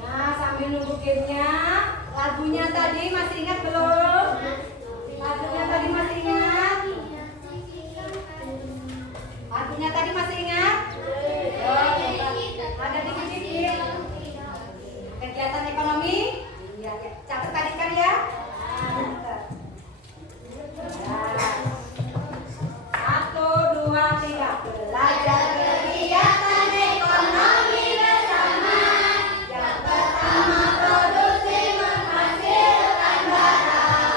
Nah, sambil nunggu gamenya, lagunya tadi masih ingat belum? Lagunya tadi masih ingat? Lagunya tadi masih ingat? Oh, ada dikit-dikit. Kegiatan ekonomi? Iya, ya. Catat tadi kan ya? Catat. Ya. 1, 2, 3. Belajar kegiatan ekonomi bersama. Yang pertama produksi menghasilkan barang.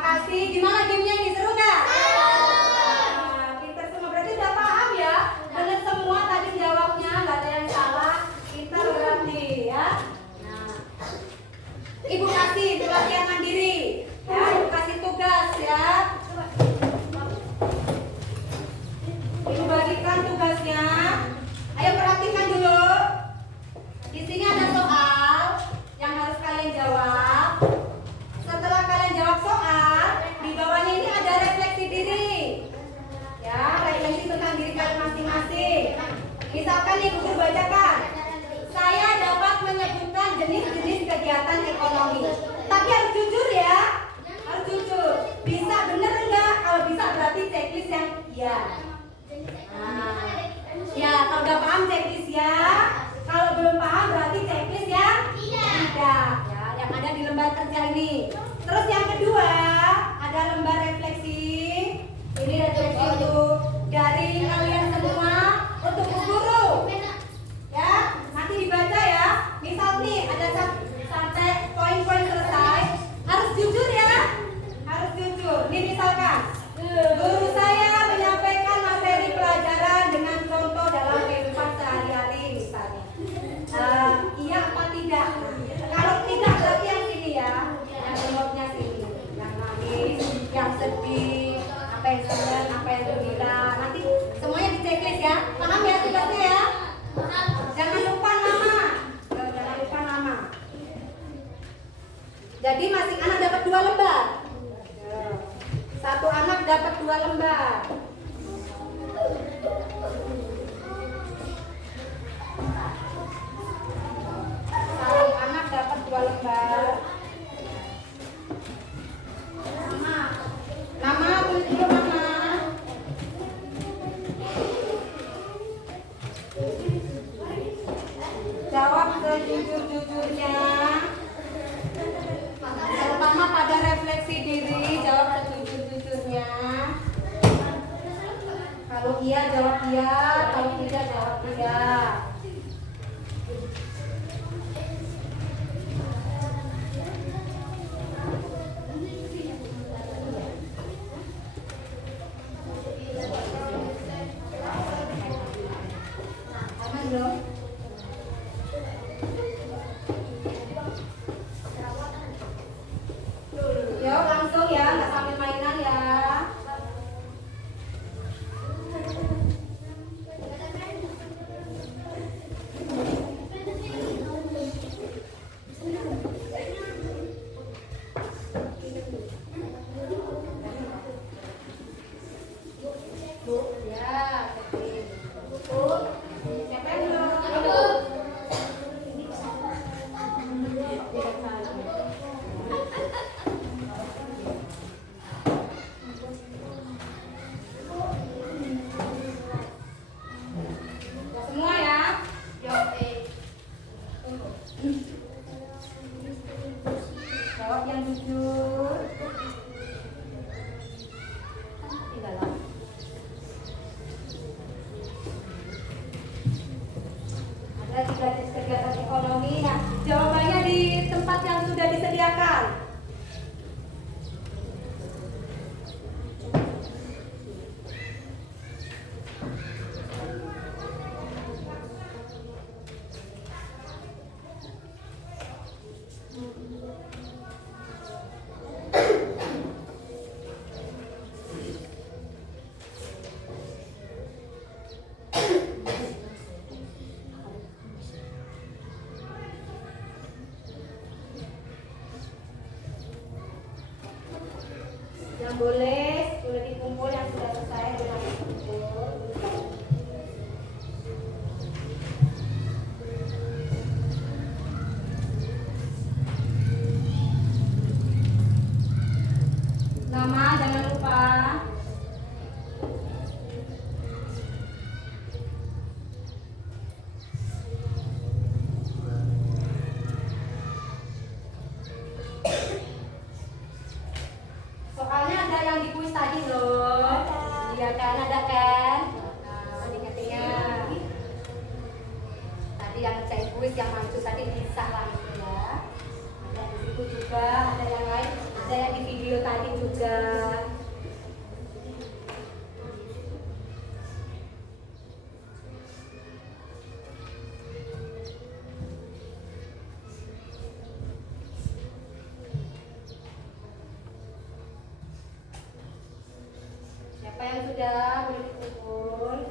kasih. Gimana gamenya ini, seru nggak? Nah, pinter semua, berarti udah paham ya. Bener semua tadi jawabnya, nggak ada yang salah. Pinter berarti ya. Nah, Ibu kasih itu latihan mandiri. Ya, Ibu kasih tugas ya. Ibu bagikan tugasnya. Ayo perhatikan dulu. Di sini ada soal yang harus kalian jawab. Setelah kalian jawab soal, di bawahnya ini ada refleksi diri. Ya, refleksi tentang diri kalian masing-masing. Misalkan nih guru bacakan, saya dapat menyebutkan jenis-jenis kegiatan ekonomi. Tapi harus jujur ya, harus jujur. Bisa bener enggak? Kalau bisa berarti checklist yang iya. Nah, ya kalau udah paham checklist ya. Kalau belum paham berarti checklist yang tidak. Ya, yang ada di lembar kerja ini. Terus yang kedua ada lembar refleksi. Ini refleksi untuk dari kalian semua untuk Bu Guru. Ya, nanti dibaca ya. Misal nih ada sampai poin-poin selesai, harus jujur ya. Harus jujur. Nih misalkan guru saya menyampaikan materi pelajaran dengan contoh dalam kehidupan sehari-hari misalnya. Iya apa tidak? Kalau tidak berarti yang sini ya, yang jawabnya sini, yang nangis, yang sedih, apa yang senang, apa yang gembira. Nanti semuanya di checklist ya. Paham ya tugasnya ya? Jangan lupa nama. Jangan lupa nama. Jadi masing anak dapat 2 lembar. Satu anak dapat 2 lembar. Satu anak dapat 2 lembar. Nama tulis dulu nama. Jawab sejujur-jujurnya. Terutama pada refleksi diri, jawab sejujur-jujurnya. Kalau iya jawab iya, kalau tidak jawab iya. Aman belum? Yuk langsung ya, nggak sambil mainan ya. Ya, siapa yang belum? Semua ya. Jawab yang jujur. Tinggal lagi. Ada 3 jenis kegiatan ekonomi. Nah, jawabannya di tempat yang sudah disediakan. Yang boleh dikumpul, yang sudah selesai boleh dikumpul. Nama jangan lupa. Soalnya ada yang di kuis tadi loh. Iya kan, ada kan? Nah, ingat-ingat. Tadi yang ngerjain kuis yang maju tadi bisa lah itu ya. Ada di situ juga, ada yang lain. Ada yang di video tadi juga. Siapa yang sudah boleh dikumpul?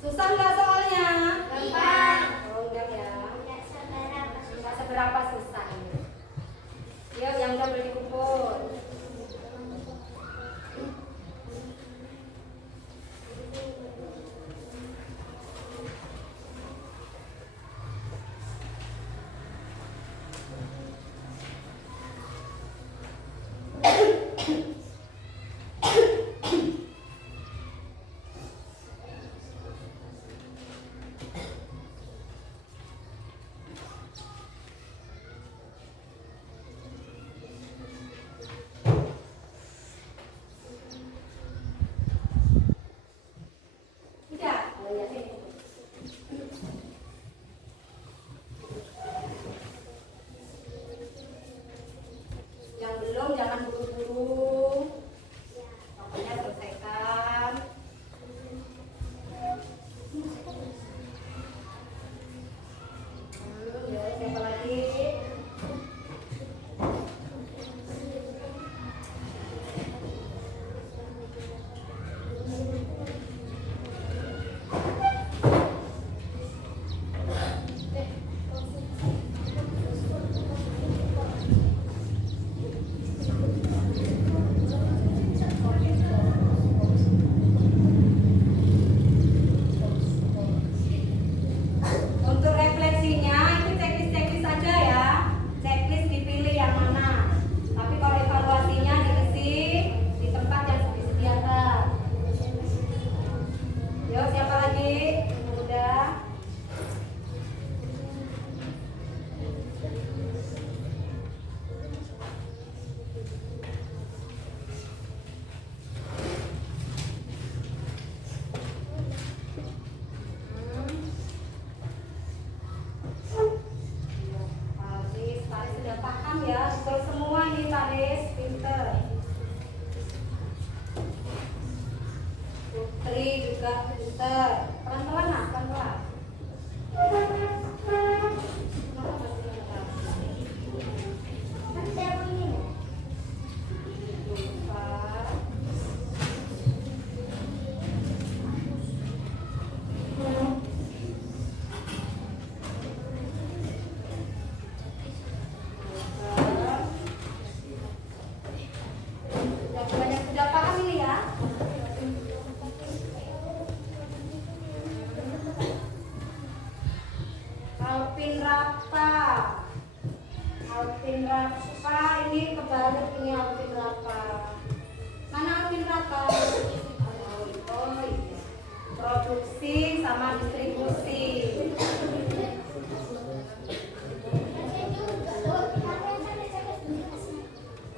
Susah nggak soalnya? Gampang. Oh enggak ya. Tidak seberapa Nggak seberapa susah ini. Yuk yang udah boleh dikumpul. Udah. Oh ya sini. Yang belum jangan buru-buru. Pokoknya selesaikan. Ya, siapa lagi? Untuk refleksinya itu checklist saja ya. Checklist dipilih yang mana. Tapi kalau evaluasinya diisi di tempat yang disediakan. Yuk siapa lagi? Udah. Paris sudah paham ya, betul semua nih Paris, pinter. Putri juga pinter. Pelan-pelan lah, pelan-pelan. Kan saya begini. Lupa. Sudah banyak sudah paham ini ya. Alvin Rapa. Alvin Rapa ini kebalik ini Alvin Rapa. Mana Alvin Rapa? Oh iya. Produksi sama distribusi.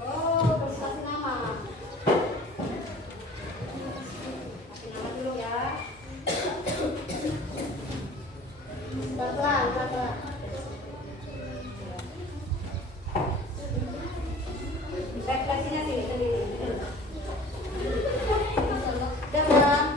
Oh, belum kasih nama. Kasih nama dulu ya. Pelan-pelan, pelan-pelan. Refleksinya sini sendiri. Dadah.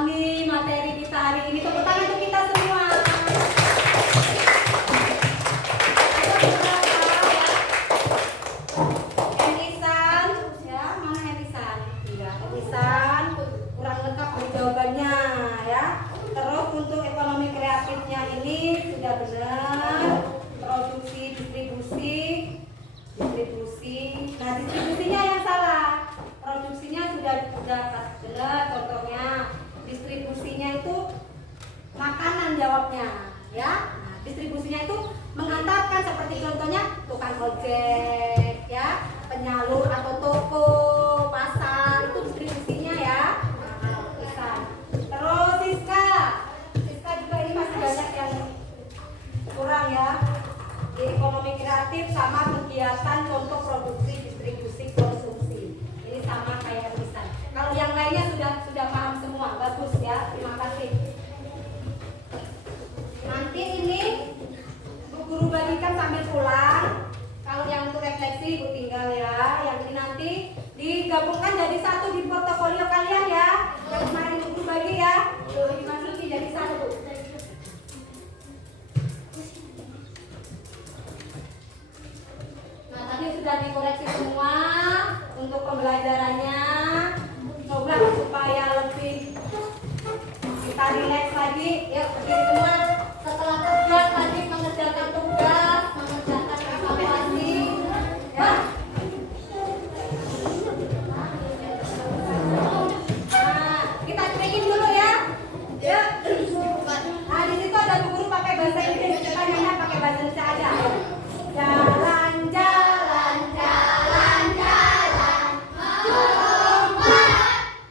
memahami materi kita hari ini. Tepuk tangan untuk kita semua. Henisan, ya mana Henisan? Iya, Henisan kurang lengkap jawabannya ya. Terus untuk ekonomi kreatifnya ini sudah benar. Produksi, distribusi. Nah distribusinya yang salah. Produksinya sudah benar contohnya. Distribusinya itu makanan jawabnya ya. Nah, distribusinya itu mengantarkan seperti contohnya tukang ojek ya, penyalur atau toko, pasar itu distribusinya ya. Nah, bisa. Terus Siska juga ini masih banyak yang kurang ya. Di ekonomi kreatif sama kegiatan contoh produksi, distribusi, konsumsi. Ini sama kayak Henisan. Kalau yang lainnya sudah paham semua, bagus ya. Terima kasih. Nanti ini Bu Guru bagikan sambil pulang. Kalau yang untuk refleksi Ibu tinggal ya. Yang ini nanti digabungkan jadi satu di portofolio kalian ya. Yang kemarin Bu Guru bagi ya. Dimasuki jadi satu. Nah tadi sudah dikoreksi semua untuk pembelajarannya. Semoga supaya lebih kita rileks lagi. Yuk berdiri semua. Setelah kerja tadi mengerjakan tugas, mengerjakan evaluasi, ya. Nah kita training dulu ya. Ya. Nah di situ ada Bu Guru pakai bahasa Inggris. Kita nyanyi pakai bahasa Indonesia aja. Ayo. Jalan-jalan, jalan-jalan,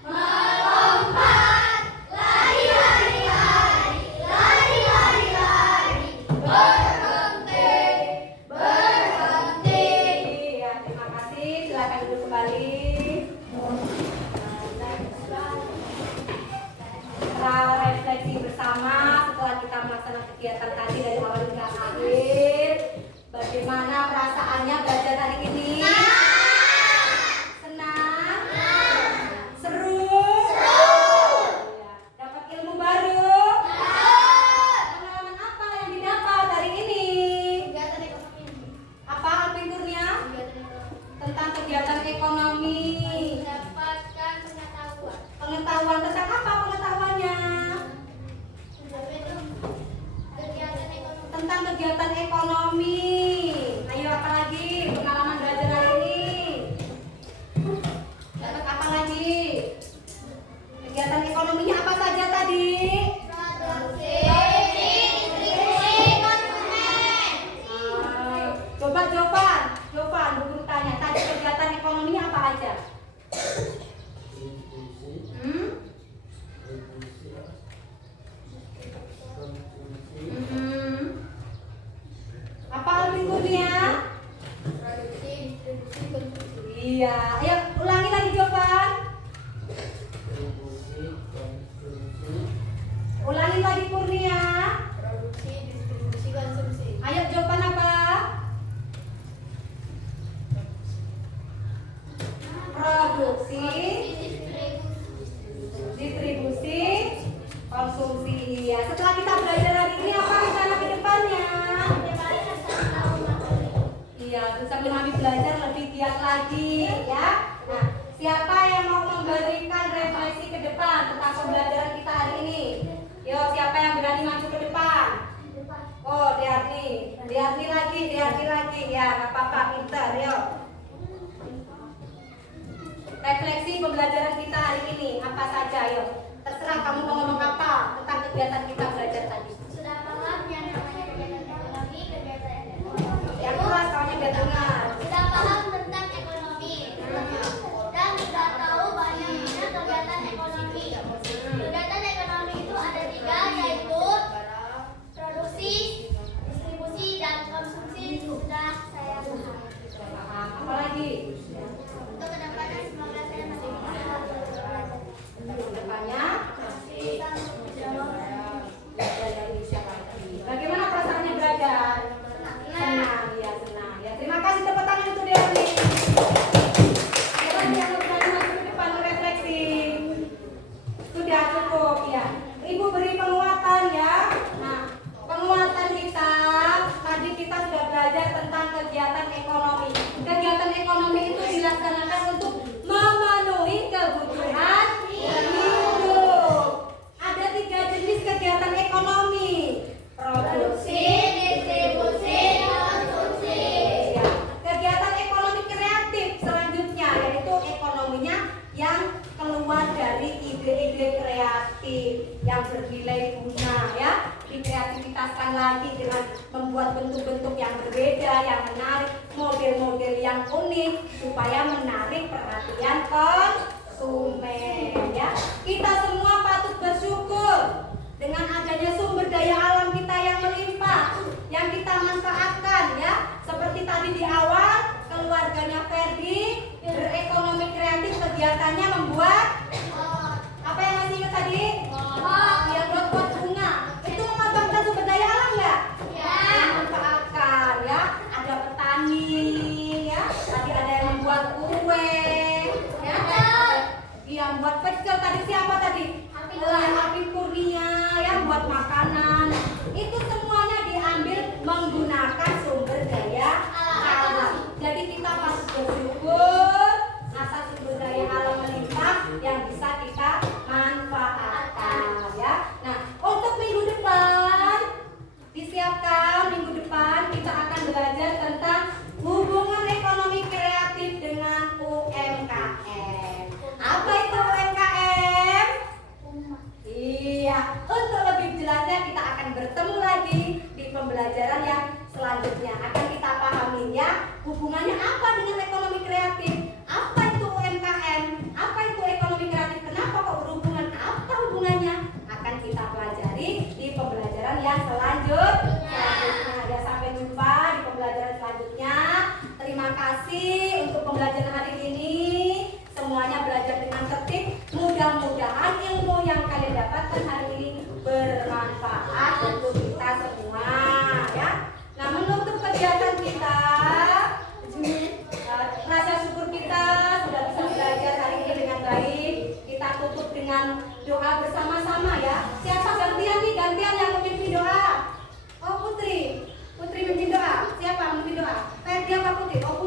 melompat, lari-lari, lari-lari, berhenti. Ya, terima kasih. Silakan duduk kembali. Setelah refleksi bersama, setelah kita melaksanakan kegiatan tadi dari awal hingga akhir, bagaimana perasaannya belajar hari ini? Senang? Seru? Ya. Dapat ilmu baru? Pengalaman apa yang didapat hari ini? Apa Alvin Kurnia? Tentang kegiatan ekonomi. Mendapatkan pengetahuan. Pengetahuan tentang apa pengetahuannya? Kegiatan ekonomi. Tentang kegiatan ekonomi. Ayo apa lagi? Pengalaman belajar hari ini. Dapat apa lagi? Kegiatan ekonominya apa saja tadi? Produksi, distribusi, konsumen. Coba Jovan, Bu Guru tanya tadi kegiatan ekonominya apa aja? Apa Alvin Kurnia? Produksi, distribusi, konsumsi. Iya, ayo ulangi lagi Jovan. Ulangi lagi Kurnia. Produksi, distribusi, konsumsi. Ayo Jovan apa? Produksi, distribusi, konsumsi. Iya. Setelah kita belajar hari ini apa rencana ke depannya? Iya, sambil kami belajar lebih giat lagi ya. Nah, siapa yang mau memberikan refleksi ke depan tentang pembelajaran kita hari ini? Yo, siapa yang berani maju ke depan? Oh, Diarni lagi ya, nggak apa-apa, pintar, yo. Refleksi pembelajaran kita hari ini apa saja, yo. Terserah kamu mau ngomong apa tentang kegiatan kita belajar tadi. Sudah paham yang namanya kegiatan ekonomi, kegiatan ekonomi. Yang keras soalnya biar dengar. Sudah paham tentang ekonomi dan sudah tahu banyaknya kegiatan ekonomi. Kegiatan ekonomi itu ada 3, yaitu produksi, distribusi, dan konsumsi. Sudah saya paham. Apa lagi? Untuk kedepannya semoga saya masih bisa belajar. Kedepannya Bisa menjawab dari ide-ide kreatif yang bernilai guna ya. Dikreativitaskan lagi dengan membuat bentuk-bentuk yang berbeda, yang menarik, model-model yang unik supaya menarik perhatian konsumen ya. Kita semua patut bersyukur dengan adanya sumber daya alam kita yang melimpah, yang kita manfaatkan ya. Seperti tadi di awal, keluarganya Ferdi berekonomi kreatif, kegiatannya membuat apa yang masih ingat tadi? Yang buat bunga. Itu memanfaatkan sumber daya alam nggak? Memanfaatkan ya. Ada petani ya. Tadi ada yang membuat kue ya. Yang buat pecel tadi siapa tadi? Api Kurnia ya, buat makanan. Itu semuanya diambil menggunakan sumber daya alam. Jadi kita patut bersyukur atas sumber daya alam melimpah yang bisa kita manfaatkan ya. Nah, untuk minggu depan disiapkan, minggu depan kita akan belajar tentang hubungan ekonomi kreatif dengan UMKM. Apa itu UMKM? Iya, untuk lebih jelasnya kita akan bertemu lagi di pembelajaran yang selanjutnya. Akan kita pahami ya, hubungannya apa dengan ekonomi kreatif? Apa itu UMKM? Apa itu ekonomi kreatif? Kenapa kok berhubungan? Apa hubungannya? Akan kita pelajari di pembelajaran yang selanjutnya. Ya, sampai jumpa di pembelajaran selanjutnya. Terima kasih untuk pembelajaran hari ini. Semuanya belajar dengan tertib. Mudah-mudahan ilmu yang kalian dapatkan hari ini bermanfaat untuk kita semua ya. Nah, menutup kegiatan kita, rasa syukur kita sudah bisa belajar hari ini dengan baik. Kita tutup dengan doa bersama-sama ya. Siapa gantian yang memimpin doa? Oh, Putri mimpin doa. Siapa memimpin doa? Ferdi apa Putri? Oh,